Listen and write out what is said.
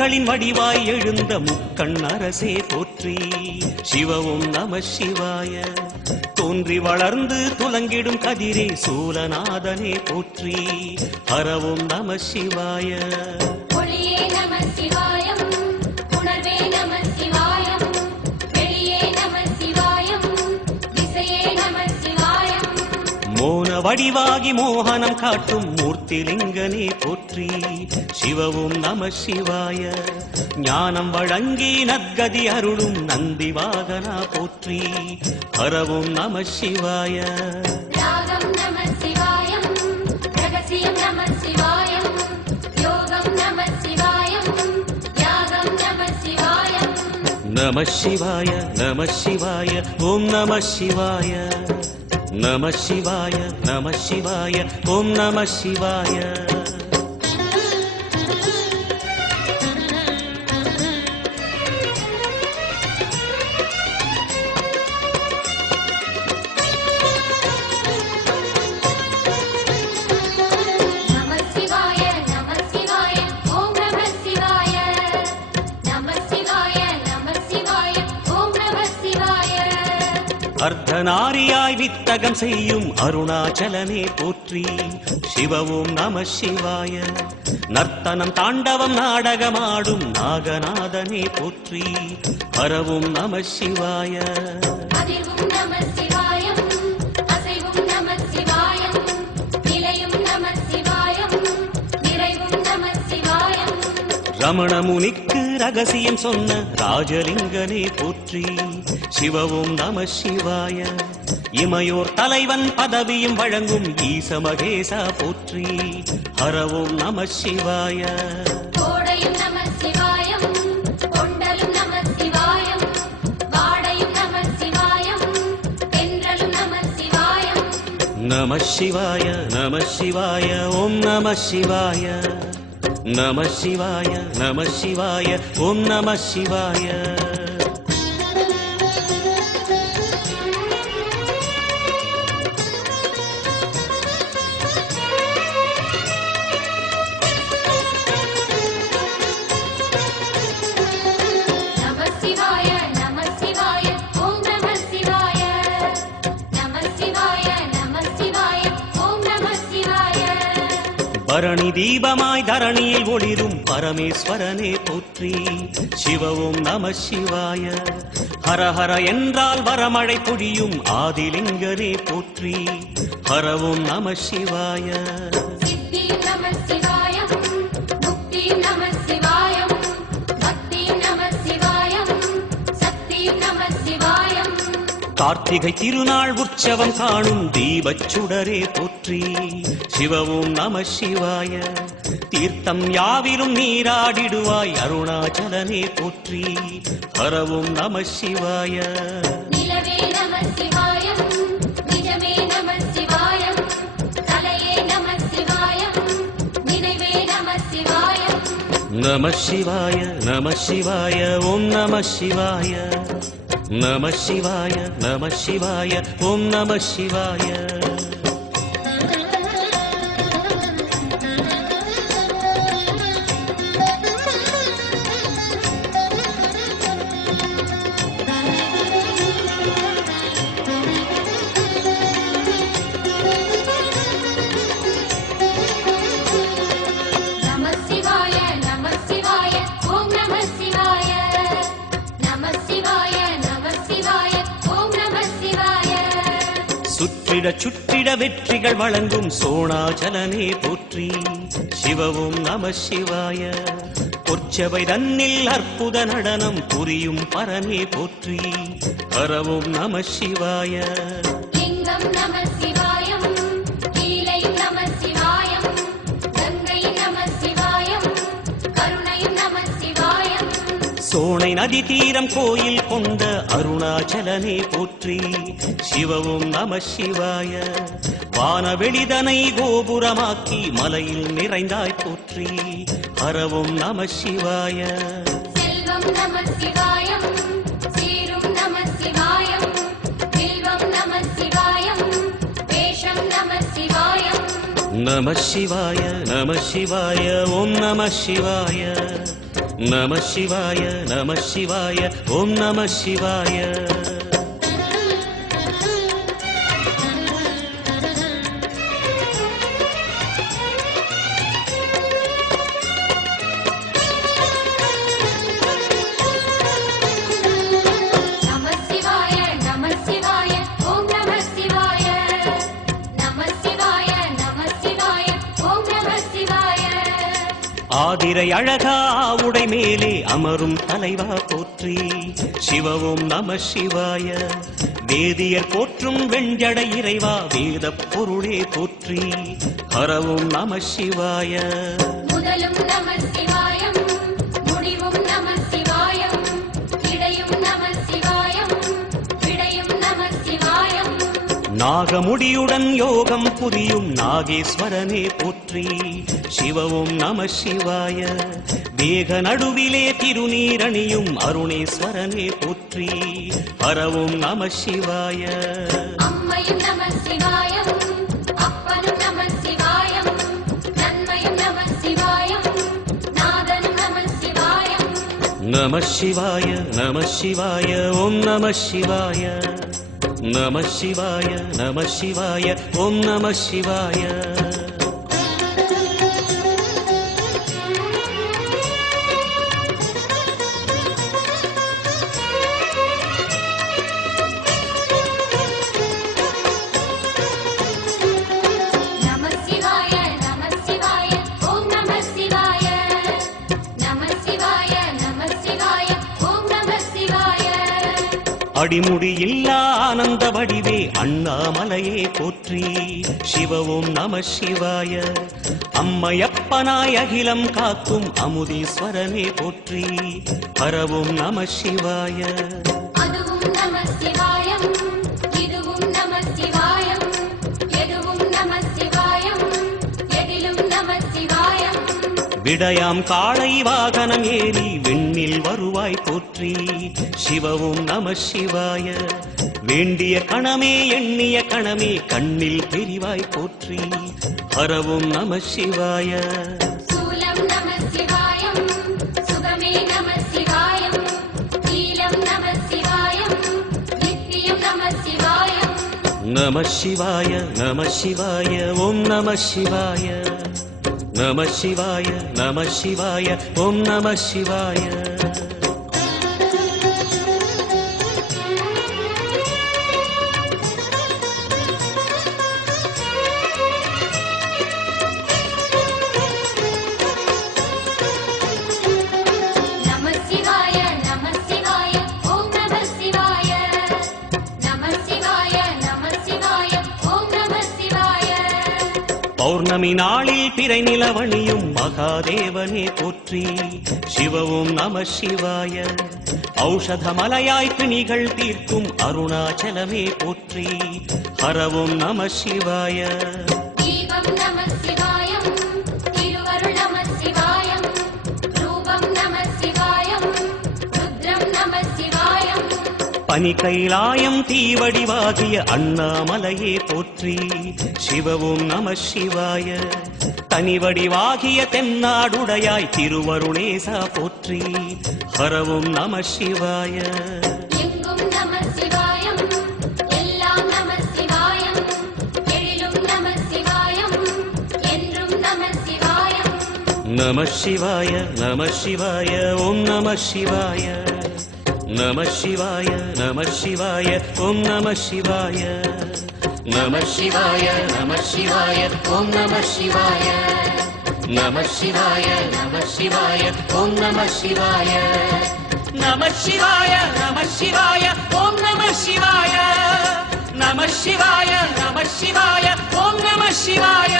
மும்மூர்த்திகளின் வடிவாய் எழுந்த முக்கண் அரசே போற்றி. சிவவும் நம சிவாய. தோன்றி வளர்ந்து துலங்கிடும் கதிரே சூலநாதனே போற்றி. ஹரவும் நம சிவாய. ஒளியே நம சிவாயம், உணர்வே நம சிவாயம், வெளியே நம சிவாயம், திசையே நம சிவாயம். மோன வடிவாகி மோகனம் காட்டும் மூர்த்திலிங்கனே போற்றி. சிவவும் நம சிவாய. ஞானம் வழங்கி நற்கதி அருளும் நந்தி வாகனா போற்றி. ஹரவும் நம சிவாய. ராகம் நம சிவாயம், ரகசியம் நம சிவாயம், யோகம் நம சிவாயம், யாகம் நம சிவாயம். நம சிவாய நம சிவாய ஓம் நம சிவாய. நம சிவாய நம சிவாய ஓம் நம சிவாய. நம சிவாய நம சிவாய ஓம் நம சிவாய. நம சிவாய நம சிவாய ஓம் நம சிவாய. அர்த்தநாரியாய் வித்தகம் செய்யும் அருணாச்சலனே போற்றி. சிவவும் நம சிவாய. நர்த்தனம் தாண்டவம் நாடகமாடும் நாகநாதனே போற்றி. ஹரவும் நம சிவாய. அதிர்வும் நம சிவாயம், அசைவும் நம சிவாயம், நிலையும் நம சிவாயம், நிறைவும் நம சிவாயம். ரமண முனிக்கு ரகசியம் சொன்ன ராஜலிங்கனே போற்றி. சிவவும் நம சிவாய. இமையோர் தலைவன் பதவியும் வழங்கும் ஈச மகேசா போற்றி. ஹரவும் நம சிவாய. கோடையும் நம சிவாயம், கொண்டலும் நம சிவாயம், வாடையும் நம சிவாயம், தென்றலும் நம சிவாயம். நம சிவாய நம சிவாய ஓம் நம சிவாய. நம சிவாய நம சிவாய ஓம் நம சிவாய. நம சிவாய நம சிவாய ஓம் நம சிவாய. நம சிவாய நம சிவாய ஓம் நம சிவாய. பரணி தீபமாய் தரணியில் ஒளிரும் பரமேஸ்வரனே போற்றி. சிவவும் நம சிவாய. ஹரஹர என்றால் வரமழை பொழியும் ஆதிலிங்கனே போற்றி. ஹரவும் நம சிவாய. சித்தியும் நம சிவாயம், முக்தியும் நம சிவாயம், பக்தியும் நம சிவாயம், சக்தியும் நம சிவாயம். கார்த்திகை திருநாள் உற்சவம் காணும் தீபச்சுடரே போற்றி. சிவவும் நம சிவாய. தீர்த்தம் யாவிலும் நீராடிடுவாய் அருணாச்சலனே போற்றி. ஹரவும் நம சிவாய. நிலவே நம சிவாயம், நிஜமே நம சிவாயம், கலையே நம சிவாயம், நினைவே நம சிவாயம். நம சிவாய நம சிவாய ஓம் நம சிவாய. நம சிவாய நம சிவாய ஓம் நம சிவாய. நம சிவாய நம சிவாய ஓம் நம சிவாய. நம சிவாய நம சிவாய ஓம் நம சிவாய. சுற்றிட சுற்றிட வெற்றிகள் வழங்கும் சோணாச்சலனே போற்றி. சிவவும் நம சிவாய. பொற்சபை தன்னில் அற்புத நடனம் புரியும் பரமே போற்றி. ஹரவும் நம சிவாய. லிங்கம் நம சிவாயம், கீலையும் நம சிவாயம், கங்கையும் நம சிவாயம், கருணையும் நம சிவாயம். சோனை நதி தீரம் கோயில் கொண்ட அருணாச்சலனே போற்றி. சிவவும் நம சிவாய. வானவெளிதனை கோபுரமாக்கி மலையில் நிறைந்தாய் போற்றி. ஹரவும் நம சிவாய. செல்வம் நம சிவாயம், சீரும் நம சிவாயம், வில்வம் நம சிவாயம், வேஷம் நம சிவாயம். நம சிவாய நம சிவாய ஓம் நம சிவாய. நம சிவாய நம சிவாய ஓம் நம சிவாய. ஆதிரை அழகா உடை மேலே அமரும் தலைவா போற்றி சிவவும் நம சிவாய. வேதியர் போற்றும் வெண்ஜடை இறைவா வேத பொருளே போற்றி ஹரவும் நம சிவாய. முதலும் நம சிவாயம் முடிவும் நம சிவாயம் இடையும் நம சிவாயம் விடையும் நம சிவாயம். நாகமுடியுடன் யோகம் புரியும் நாகேஸ்வரனே போற்றி சிவவும் நம சிவாய. வேக நடுவிலே திருநீரணியும் அருணேஸ்வரனே போற்றி ஹரவும் நம சிவாய. அம்மையும் நம சிவாயம் அப்பனும் நம சிவாயம் நன்மையும் நம சிவாயம் நாதனும் நம சிவாயம். நம சிவாய நம சிவாய ஓம் நம சிவாய. நம சிவாய நம சிவாய ஓம் நம சிவாய. அடிமுடி இல்லா ஆனந்த வடிவே அண்ணாமலையே போற்றி சிவவும் நம சிவாய. அம்மையப்பனாய் அகிலம் காக்கும் அமுதீஸ்வரனே போற்றி ஹரவும் நம சிவாய. அதுவும் நம சிவாயம் இதுவும் நம சிவாயம் எதுவும் நம சிவாயம் எதிலும் நம சிவாயம். விடயாம் காளை வாகனம் ஏறி விண்ணில் வருவாய் போற்றி சிவவும் நம சிவாய. வேண்டிய கணமே எண்ணிய கணமே கண்ணில் தெரிவாய் போற்றி ஹரவும் நம சிவாய. சூலம் நம சிவாயம் சுகமே நம சிவாயம் நீலம் நம சிவாயம் நித்தியம் நம சிவாயம். நம சிவாய நம சிவாய ஓம் நம சிவாய. நம சிவாய நம சிவாய ஓம் நம சிவாய. பௌர்ணமி நாளில் பிறை நிலவணியும் மகாதேவனே போற்றி சிவவும் நம சிவாய. ஔஷதமலையாய் பிணிகள் தீர்க்கும் அருணாச்சலமே போற்றி ஹரவும் நம சிவாய. தீபம் நம சிவாயம் திருவருள் நம சிவாயம் ரூபம் நம சிவாயம் ருத்ரம் நம சிவாயம். பனி கைலாயம் தீவடிவாகிய அண்ணாமலையே போற்றி சிவவும் நம சிவாய. தனிவடிவாகிய தென்னாடுடையாய் திருவருணேசா போற்றி ஹரவும் நம சிவாய. எங்கும் நம சிவாயம் எல்லாம் நம சிவாயம் எழிலும் நம சிவாயம் என்றும் நம சிவாயம். நம சிவாய நம சிவாய ஓம் நம சிவாய. நம சிவாய நம சிவாய ஓம் நம சிவாய. நம சிவாய நம சிவாய ஓம் நம சிவாய. நம சிவாய நம சிவாய ஓம் நம சிவாய. நம சிவாய நம சிவாய ஓம் நம சிவாய. நம சிவாய நம சிவாய ஓம் நம சிவாய.